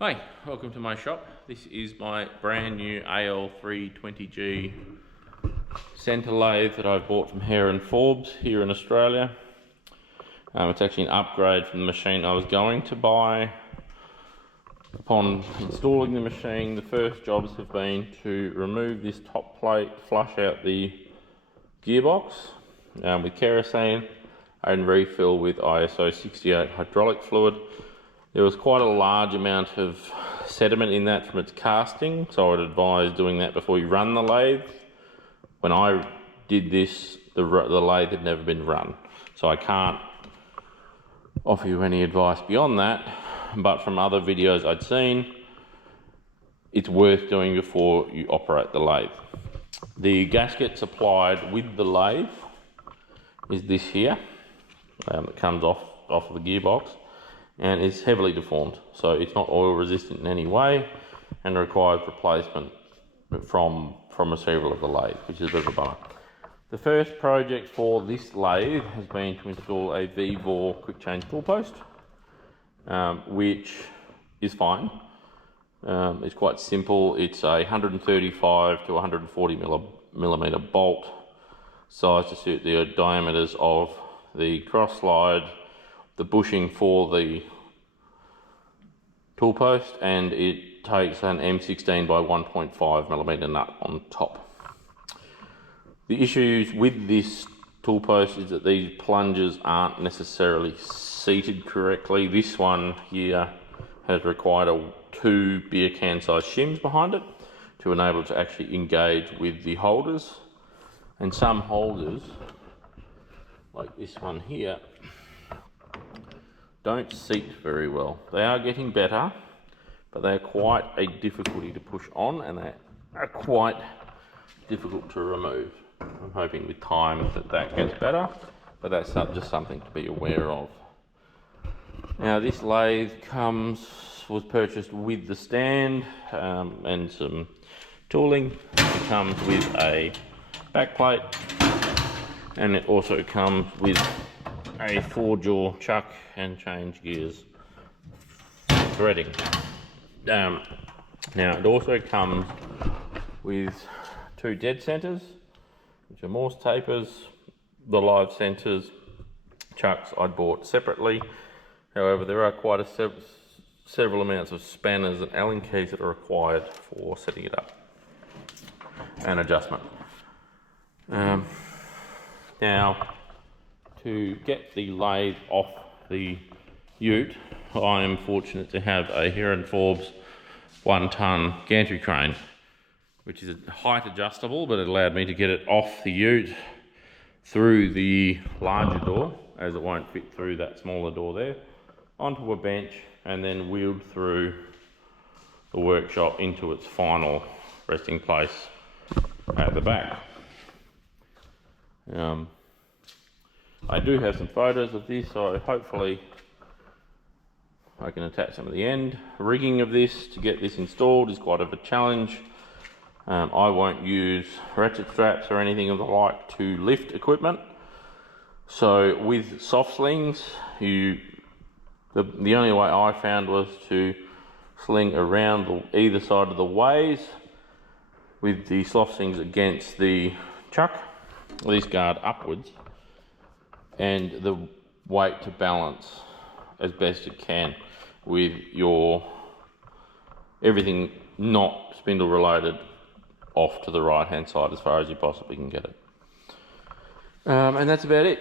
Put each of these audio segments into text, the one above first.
Hi, welcome to my shop. This is my brand new Al-320g centre lathe that I bought from Hare & Forbes here in Australia. It's actually an upgrade from the machine I was going to buy. Upon installing the machine, the first jobs have been to remove this top plate, flush out the gearbox with kerosene and refill with ISO 68 hydraulic fluid. There was quite a large amount of sediment in that from its casting, so I'd advise doing that before you run the lathe. When I did this, the lathe had never been run, so I can't offer you any advice beyond that, but from other videos I'd seen, it's worth doing before you operate the lathe. The gasket supplied with the lathe is this here, that comes off of the gearbox, and it's heavily deformed, so it's not oil resistant in any way and requires replacement from several of the lathe, which is a bit of a bummer. The first project for this lathe has been to install a V-bore quick change tool post, which is fine. It's quite simple. It's a 135 to 140 millimeter bolt size to suit the diameters of the cross slide, the bushing for the tool post, and it takes an M16 by 1.5 millimeter nut on top. The issues with this tool post is that these plungers aren't necessarily seated correctly. This one here has required two beer can size shims behind it to enable it to actually engage with the holders, and some holders like this one here don't seat very well. They are getting better, but they're quite a difficulty to push on, and they are quite difficult to remove. I'm hoping with time that gets better, but that's just something to be aware of. Now this lathe was purchased with the stand and some tooling. It comes with a back plate, and it also comes with a 4-jaw chuck and change gears threading. Now it also comes with two dead centers, which are Morse tapers. The live centers chucks I bought separately. However, there are quite several amounts of spanners and Allen keys that are required for setting it up and adjustment. Now, to get the lathe off the ute, I am fortunate to have a Hare & Forbes 1-ton gantry crane, which is height adjustable, but it allowed me to get it off the ute through the larger door, as it won't fit through that smaller door there, onto a bench, and then wheeled through the workshop into its final resting place at the back. I do have some photos of this, so hopefully I can attach some at the end. Rigging of this to get this installed is quite of a challenge. I won't use ratchet straps or anything of the like to lift equipment. So with soft slings, the only way I found was to sling around either side of the ways with the soft slings against the chuck, this guard upwards, and the weight to balance as best it can with your everything not spindle related off to the right hand side as far as you possibly can get it. And that's about it.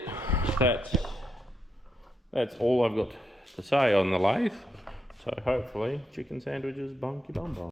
That's all I've got to say on the lathe. So hopefully chicken sandwiches, bonky bum bum.